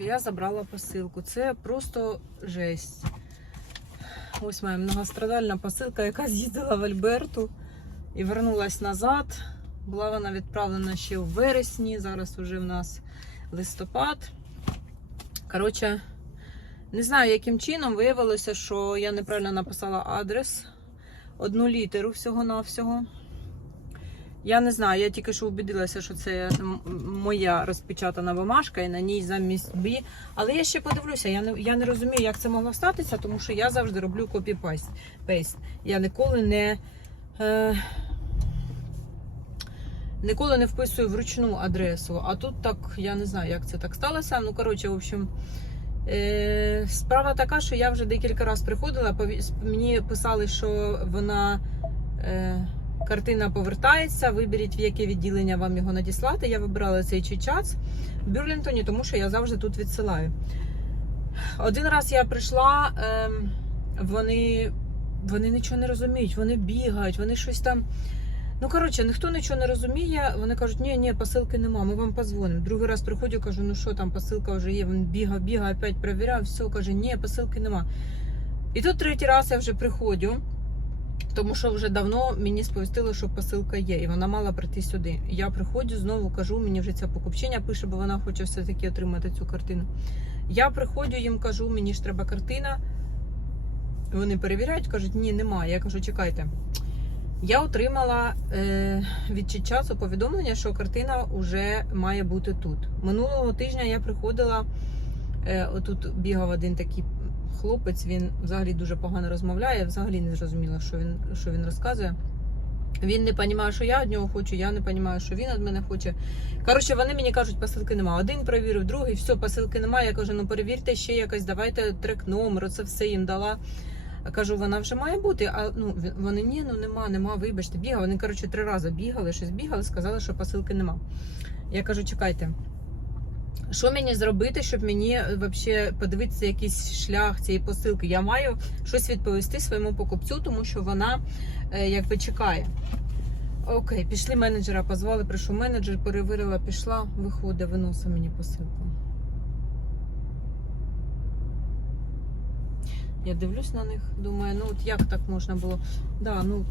Я забрала посилку. Це просто жесть. Ось моя многострадальна посилка, яка з'їздила в Альберту і вернулась назад. Була вона відправлена ще у вересні. Зараз вже в нас листопад. Коротше, не знаю, яким чином виявилося, що я неправильно написала адрес. Одну літеру всього-навсього. Я не знаю, я тільки що убедилася, що це моя розпечатана бумажка і на ній замість B. Але я ще подивлюся, я не, я не розумію, як це могло статися, тому що я завжди роблю копі-пейст. Пейст. Я ніколи не. Е, Ніколи не вписую вручну адресу, а тут так, я не знаю, як це так сталося. Ну, коротше, в общем, е, справа така, що я вже декілька разів приходила, мені писали, що вона. Е, Картина повертається, виберіть, в яке відділення вам його надіслати. Я вибрала цей чичас в Бюрлінтоні, тому що я завжди тут відсилаю. Один раз я прийшла, ем, вони, вони нічого не розуміють, вони бігають, вони щось там. Ну, коротше, ніхто нічого не розуміє. Вони кажуть, ні, ні, посилки нема, ми вам позвонимо. Другий раз приходжу, кажу, ну що там, посилка вже є. Він бігав, бігав, опять перевіряв, все, каже, ні, посилки нема. І тут третій раз я вже приходжу. Тому що вже давно мені сповістили, що посилка є, і вона мала прийти сюди. Я приходжу, знову кажу, мені вже ця покупчиня пише, бо вона хоче все-таки отримати цю картину. Я приходжу, їм кажу, мені ж треба картина. Вони перевіряють, кажуть, ні, немає. Я кажу, чекайте. Я отримала е, від часу повідомлення, що картина вже має бути тут. Минулого тижня я приходила, е, отут бігав один такий хлопець, він взагалі дуже погано розмовляє, взагалі не зрозуміла, що він, що він розказує. Він не розуміє, що я від нього хочу, я не розумію, що він від мене хоче. Коротше, вони мені кажуть, посилки немає. Один перевірив, другий, все, посилки немає. Я кажу, ну перевірте ще якось, давайте трек номер, це все їм дала. Кажу, вона вже має бути. А ну вони ні, ну нема, нема, вибачте, бігав. Вони, коротше, три рази бігали, щось бігали, сказали, що посилки нема. Я кажу, чекайте. Що мені зробити, щоб мені взагалі подивитися якийсь шлях цієї посилки? Я маю щось відповісти своєму покупцю, тому що вона е, якби чекає. Окей, пішли менеджера, позвали, прийшов менеджер, перевірила, пішла, виходить, виносить мені посилку. Я дивлюсь на них, думаю, ну от як так можна було? Да, ну